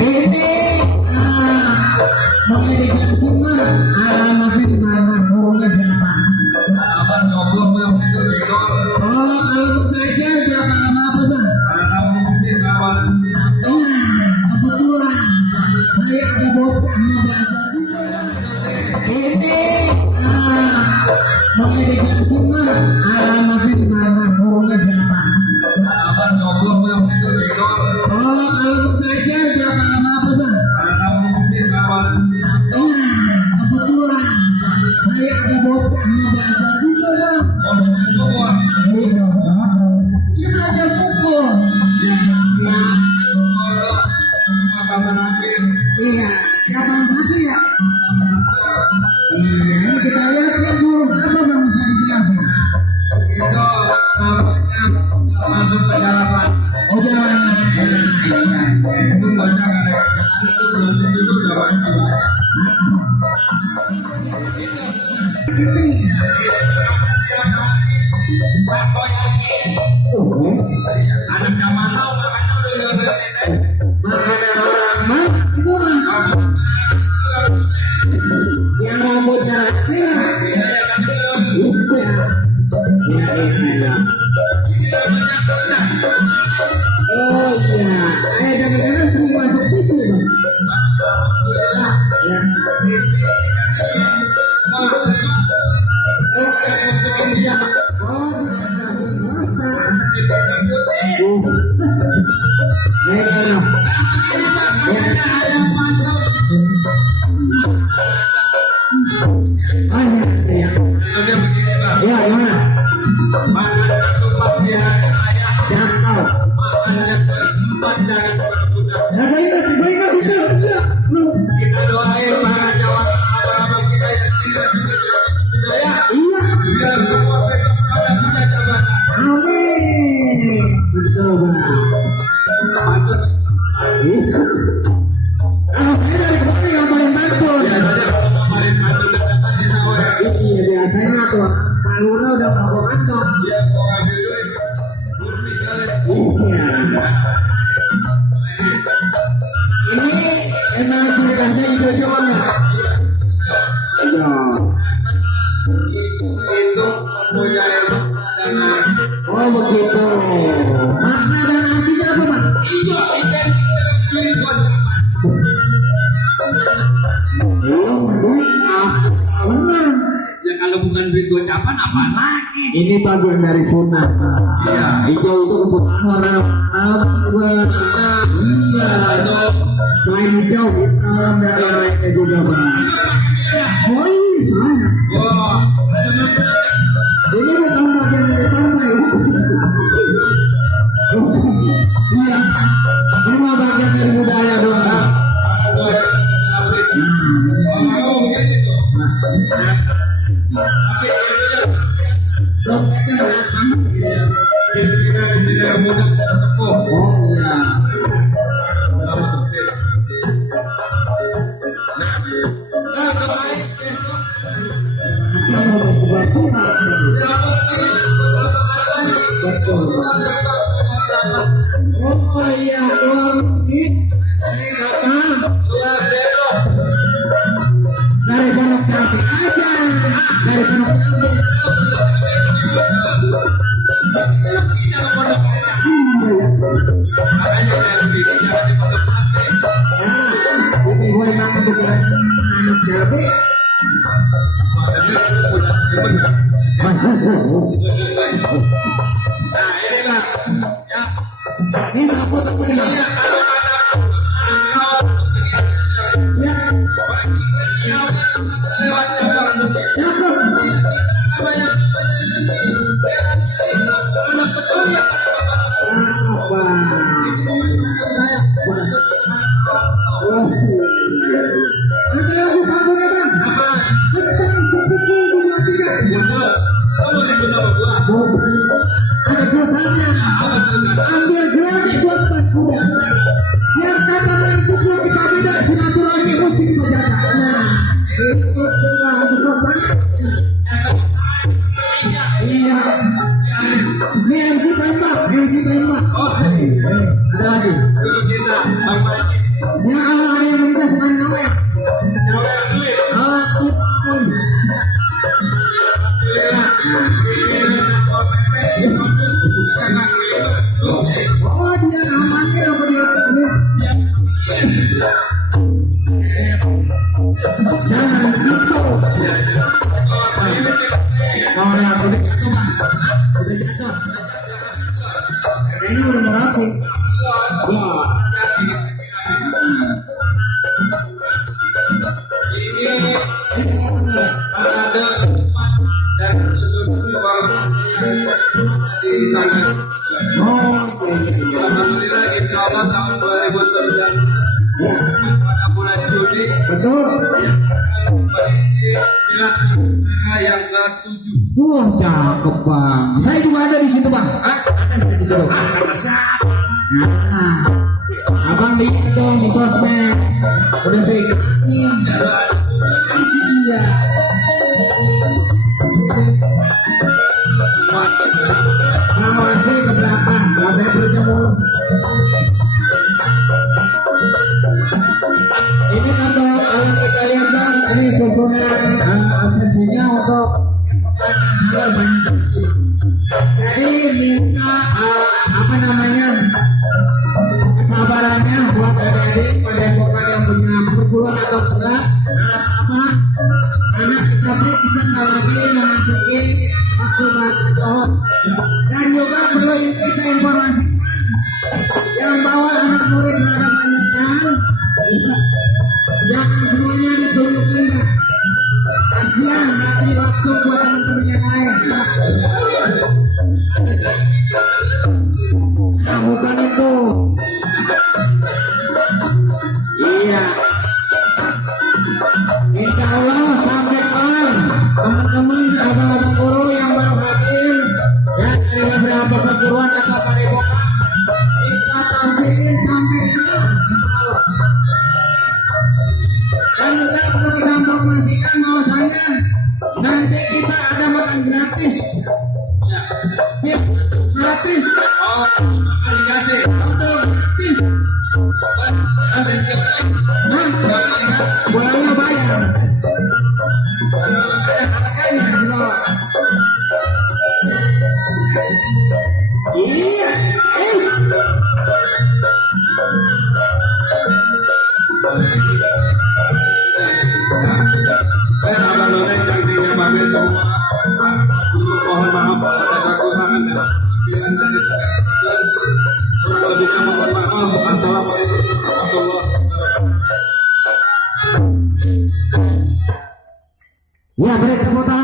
Ini mau dikasih semua alamatnya di mana, burungnya siapa? Abang nyoblos yang itu itu. Oh, kalau mau belajar siapa nama apa bang? Abang di kawan. Kebetulan saya ada bocah mau belajar. Ini mau dikasih semua alamatnya di mana, burungnya siapa? Abang nyoblos yang itu itu. Oh, kalau mau belajar siapa nama apa bang? Abang di kawan. Kebetulan saya ada bocah mau belajar juga bang. Oh, benar semua. Dia belajar pukul. Kapan nanti? Iya, kapan nanti ya? Iya, ini kita lihat kan dulu. Apa bang bisa dijelasin? Itu namanya masuk ke jalan. Oh jalan. Itu banyak ada itu berarti itu udah banyak. Ini. Anak zaman now makanya udah lihat Makanan orang mah itu mah. Yang rambutnya rapi. Udah. Ya. Oh iya, ayah kadang-kadang sering masuk itu bang. Ya. Ya, gimana? makan ketupat di hari raya, Jangan tahu. makan yang keempat jangan berbudak. Ya, baik betul. Kita doain para jawab abang kita yang tinggal di budaya Iya. biar semua besok pada punya jabatan. Amin. Betul bang. Patut. Kalau saya dari kemarin nggak paling mantul. Biasanya kalau kemarin patut dapat di sawah, Iya biasanya tuh Pak Lura udah bawa kantong. dia mau ngambil duit. Murni kali. Iya. Ini emang ceritanya itu mana? Iya. Itu punya ilmu dengan Oh begitu. Makna dan artinya apa bang? hijau identik dengan duit gocapan. Belum duit apa? Benar. Ya kalau bukan duit gocapan apa lagi? Ini bagian dari sunnah. Iya. Hijau itu kesukaan orang Iya. Selain hijau hitam dan yang lainnya juga bang. Oh ini saya. Wah, Ini bukan bagian dari pantai. Iya. Ini mah bagian dari budaya doang. Dompetnya datang. Oh iya. Betul. Oh iya, luar negeri. Ini datang. Dari Pondok Cabe aja. Dari Pondok Cabe. Ini gue emang bukan anak Cabe. Ini aku tak punya. Ya. Ada lagu panggungnya bang. Ada dosanya. Ambil jualnya buat pas kuda. Biar kata main pukul kita beda silaturahmi mesti dijaga. Nah, itu sudah banget. Iya. MC tembak. Oh, Ada lagi. dulu kita sampai Ya kalau ada yang minta suka nyawer. nyawer duit. Oh, gitu. Oh, dia namanya apa dia ini? Jangan gitu. Kalau yang udah jatuh, Bang. Udah jatuh. Ini udah merapi. Wah. Ada dan di sana. Oh, Alhamdulillah insya Allah tahun 2009 pada bulan Juli betul. silaturahmi yang ke-7. Wah, cakep Bang. Saya juga ada di situ Bang. Ada di situ. Nah, abang lihat dong di sosmed. Udah saya ikutin. Iya. Nama asli keberapa? Berapa perutnya mulus? Ini kalau kita lihat Bang, ini susunan absensinya untuk sabar banyak. Jadi minta apa namanya kesabarannya buat adik-adik pada bukan yang punya perguruan atau serat apa karena kita beri kita lagi memasuki waktu masa johor dan juga perlu kita informasikan yang bawa anak murid berada banyak jangan semuanya ditunjukkan kasihan nanti waktu buat teman-teman yang lain. Nah, bukan itu. Iya. Insya Allah sampai kelar teman-teman abang-abang guru yang baru hadir ya dari beberapa perguruan atau padepokan kita tampilin sampai kelar. Dan juga perlu kita informasikan bahwasanya nanti kita ada makan gratis. Ya, gratis. Oh, makan dikasih. Gratis. Nah, bolanya bayar. Ada harganya di bawah. Iya. Abang Loreng cantiknya babe semua. Mohon maaf kalau ada kekurangan dan pilihan dari dan kurang lebihnya mohon maaf. Assalamualaikum warahmatullahi wabarakatuh. Ya, beri tepuk tangan.